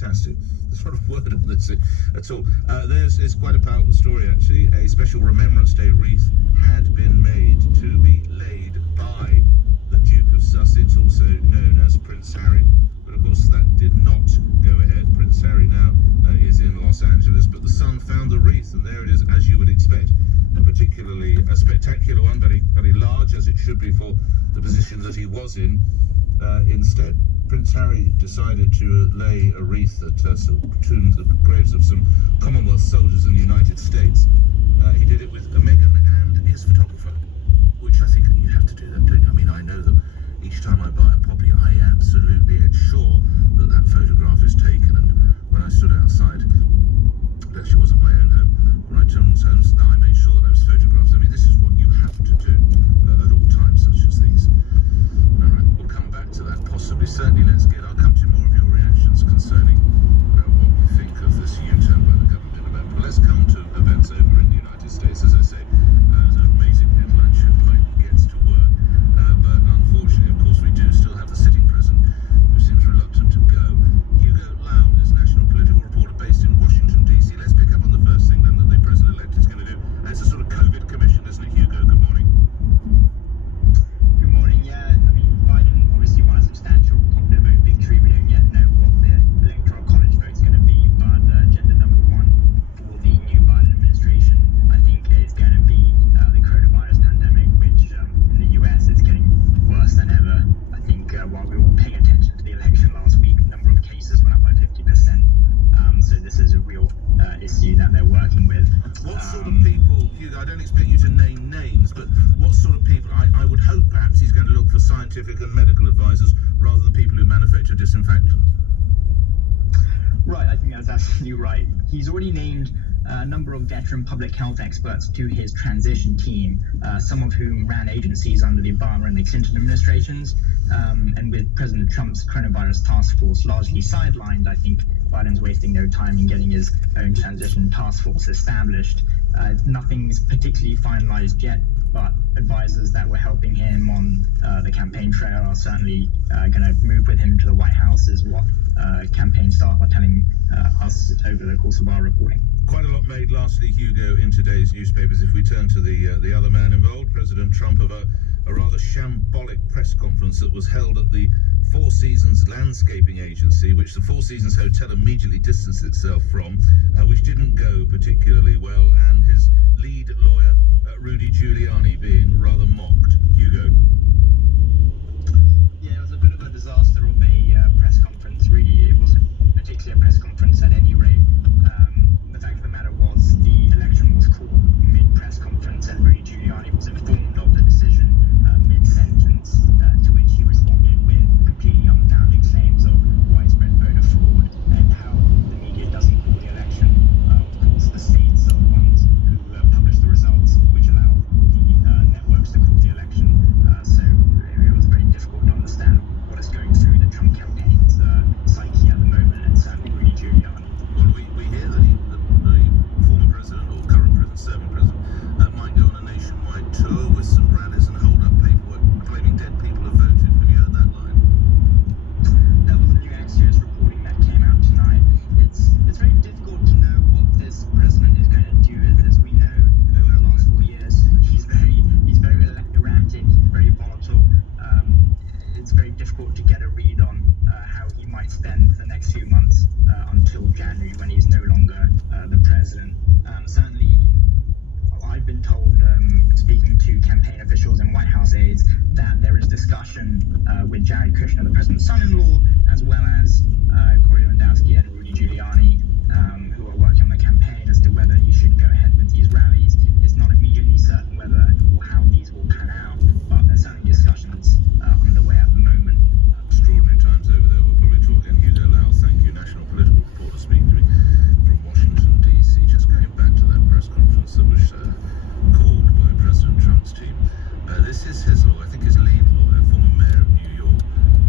fantastic. There's not a word of this at all. It's quite a powerful story, actually. A special Remembrance Day wreath had been made to be laid by the Duke of Sussex, also known as Prince Harry. But of course, that did not go ahead. Prince Harry now is in Los Angeles, but the Sun found the wreath, and there it is, as you would expect. And particularly a spectacular one, very, very large, as it should be for the position that he was in. Instead, Prince Harry decided to lay a wreath at the graves of some Commonwealth soldiers in the United States. He did it with Meghan and his photographer, which I think you have to do that, don't you? I mean, I know that each time I buy a poppy, I absolutely ensure that that photograph is taken. And when I stood outside, it actually wasn't my own home, when I turned homes, I made sure that I was photographed. I mean, this is what you have to do at all times such as these. All right, we'll come back to that possibly. Certainly, I'll come to more of your reactions concerning what you think of this U-turn by the government in a moment. But let's come to events over in the United States. As I say, there's an amazing headline, Joe Biden gets to work. But unfortunately, of course, we do still have the sitting president who seems reluctant to go. Hugo Loud is national political reporter based in Washington, D.C. Let's pick up on the first thing then that the president-elect is going to do. It's a sort of COVID commission, isn't it, Hugo? Good morning. Good morning, yeah. I mean, Biden obviously won a substantial popular vote victory. We don't yet know what the electoral college vote is going to be, but agenda number one for the new Biden administration, I think, is going to be the coronavirus pandemic, which in the US is getting worse than ever. I think while we were all paying attention to the election last week, the number of cases went up by 50%. So this is a real issue that they're working with. What sort of people, Hugo, I don't expect you to name names, but what sort of people? I would hope perhaps he's going to look for scientific and medical advisors rather than people who manufacture disinfectant. Right, I think that's absolutely right. He's already named a number of veteran public health experts to his transition team, some of whom ran agencies under the Obama and the Clinton administrations. And with President Trump's coronavirus task force largely sidelined, I think Biden's wasting no time in getting his own transition task force established. Nothing's particularly finalized yet, but advisors that were helping him on the campaign trail are certainly going to move with him to the White House, is what campaign staff are telling us over the course of our reporting. Quite a lot made lastly, Hugo, in today's newspapers. If we turn to the other man involved, President Trump, of a rather shambolic press conference that was held at the Four Seasons Landscaping Agency, which the Four Seasons Hotel immediately distanced itself from, which didn't go particularly well, and his lead lawyer, Rudy Giuliani, being rather mocked. Hugo. Yeah, it was a bit of a disaster of a press conference, really. It wasn't particularly a press conference at any rate. The fact of the matter was the election was called mid-press conference, and Rudy Giuliani was informed of the decision mid-sentence, to which he responded with completely unfounded claims of widespread voter fraud and how the media doesn't call the election. Of course, the states are the ones who publish the results, which allow the networks to call the election. So it was very difficult to understand what is going through the Trump campaign's psyche at the moment, and certainly Rudy Giuliani. Well, we hear that the former president, or current president, serving president, might go on a nationwide tour with some rallies and hold up paperwork claiming dead people have voted. Have you heard that line? That was the new Axios reporting that came out tonight. It's very difficult to know what this president is going to do. As we know, over the last 4 years, he's very erratic, very volatile. It's very difficult to get a read on how he might spend the next few months until January, when he's no longer the president. Certainly, I've been told, speaking to campaign officials and White House aides, that there is discussion with Jared Kushner, the president's son-in-law, as well as Corey Lewandowski and Rudy Giuliani, who are working on the campaign, as to whether he should go ahead with these rallies. It's not immediately certain whether or how these will pan out, but there's certainly discussions underway at the moment. Extraordinary times over there. We'll probably talk again. Hugo Lau, thank you, national political reporter, speaking to me from Washington, D.C. Just going back to that press conference that was called by President Trump's team. This is his lawyer, I think his lead lawyer, former mayor of New York,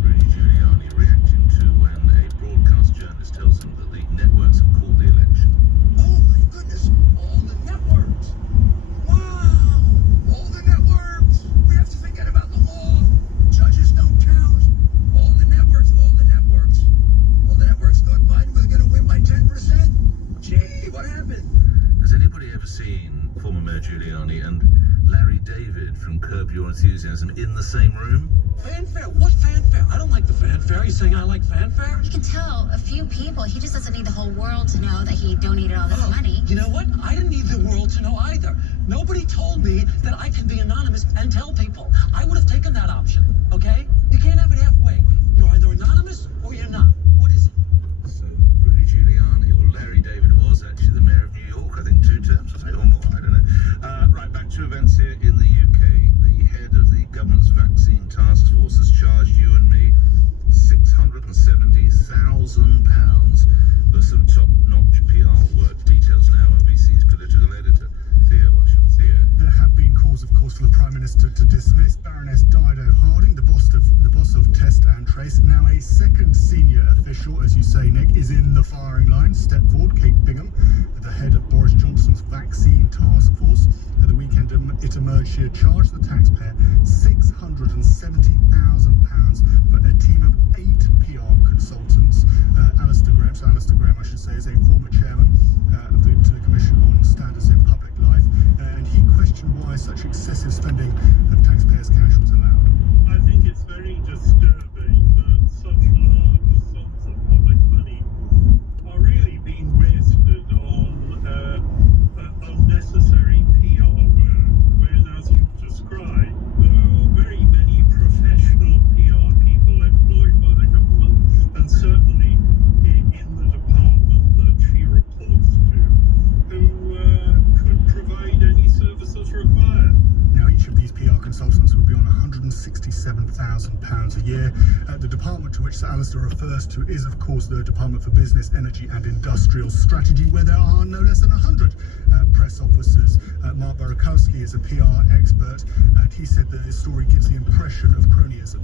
Rudy Giuliani, reacting to when a Curb Your Enthusiasm in the same room? Fanfare? What fanfare? I don't like the fanfare. He's saying I like fanfare? You can tell a few people. He just doesn't need the whole world to know that he donated all this money. You know what? I didn't need the world to know either. Nobody told me that I could be anonymous and tell people. I would have taken that option, okay? You can't have it halfway. You're either anonymous or you're not. What is it? So, Rudy Giuliani, or Larry David was actually the mayor of New York, I think 2 terms, or more, I don't know. Right, back to events here in the UK. The head of the government's vaccine task force has charged you and me £670,000 for some top-notch PR work. Details now, LBC's political editor, Theo Ashford. Theo. There have been calls, of course, for the Prime Minister to dismiss Baroness Dido Harding, the boss of Test and Trace. Now a second senior official, as you say, Nick, is in the firing line. Step forward, Kate Bingham, the head of Boris Johnson's vaccine task force. At the weekend, it emerged she had charged the taxpayer £670,000 for a team of 8 PR consultants. Alistair Graham, I should say, is a former chairman to the Commission on Standards in Public Life, and he questioned why such excessive spending of taxpayers' cash was allowed. I think it's very disturbing that such large sums of public money are really being wasted on unnecessary PR work, when, as you've described, there are very many professional PR people employed by the government, and certainly in the department that she reports to, who could provide any services required. Now, each of these PR consultants would be on £167,000 a year. The department to which Alistair refers to is, of course, the Department for Business, Energy and Industrial Strategy, where there are no less than 100 press officers. Mark Barakowski is a PR expert, and he said that this story gives the impression of cronyism.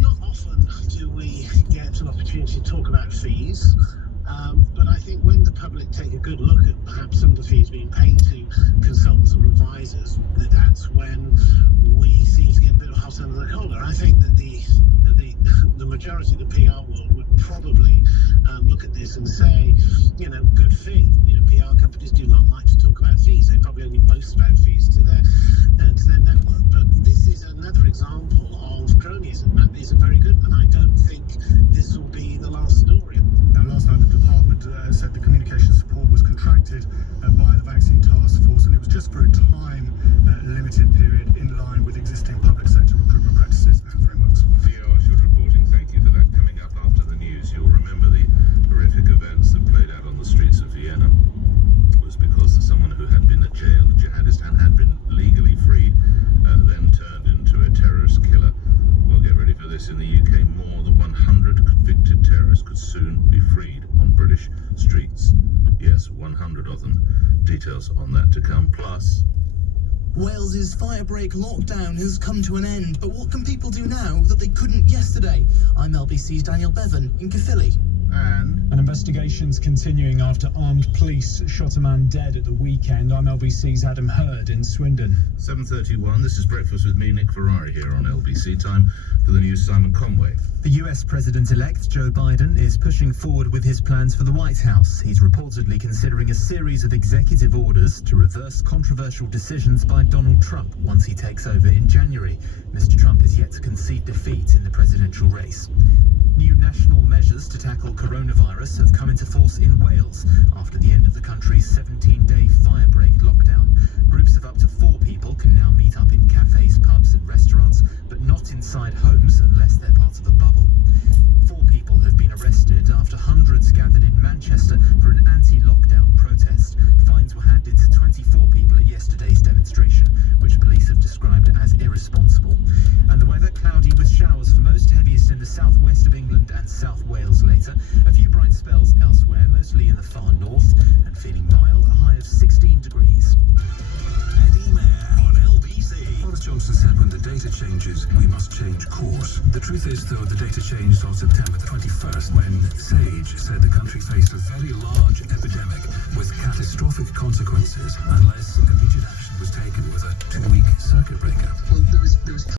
Not often do we get an opportunity to talk about fees, but I think when the public take a good look at perhaps some of the fees being paid to consultants or advisors, that's when we seem to get a bit of hot under the collar. I think that the majority of the PR world would probably look at this and say, good fee. PR companies do not like to talk about fees. They probably only boast about fees to their network. But this is another example of cronyism. That isn't very good, and I don't think this will be the last story. Now, last night the department said the communication support was contracted by the vaccine task force, and it was just for a time-limited period in line with existing public sector recruitment practices and frameworks. Theo Ashford reporting. Thank you for that. Coming up after the news, you'll remember the horrific events that played out on the streets of Vienna. It was because someone who had been a jihadist and had been legally freed, then turned into a terrorist killer. Well, get ready for this. In the UK, more than 100 convicted terrorists could soon be freed on British streets. Yes, 100 of them. Details on that to come. Plus, Wales's firebreak lockdown has come to an end, but what can people do now that they couldn't yesterday? I'm LBC's Daniel Bevan in Caerphilly. and An investigation's continuing after armed police shot a man dead at the weekend. I'm LBC's Adam Hurd in Swindon. 7:31. This is Breakfast with me, Nick Ferrari, here on LBC. Time for the news. Simon Conway. The US President-elect Joe Biden is pushing forward with his plans for the White House. He's reportedly considering a series of executive orders to reverse controversial decisions by Donald Trump once he takes over in January. Mr. Trump is yet to concede defeat in the presidential race. New national measures to tackle coronavirus have come into force in Wales after the end of the country's 17-day firebreak lockdown. Groups of up to 4 people can now meet up in cafes, pubs and restaurants, but not inside homes unless they're part of a bubble. 4 people have been arrested after hundreds gathered in Manchester for an anti-lockdown protest. Fines were handed to 24 people at yesterday's demonstration, which police have described as irresponsible. And the weather, cloudy with showers for most, heaviest in the southwest of England and South Wales later. A few bright spells elsewhere, mostly in the far north, and feeling mild, a high of 16 degrees. Eddie Mair on LBC. Boris Johnson said when the data changes, we must change course. The truth is, though, the data changed on September the 21st when Sage said the country faced a very large epidemic with catastrophic consequences unless immediate action was taken with a 2-week circuit breaker. Well, there was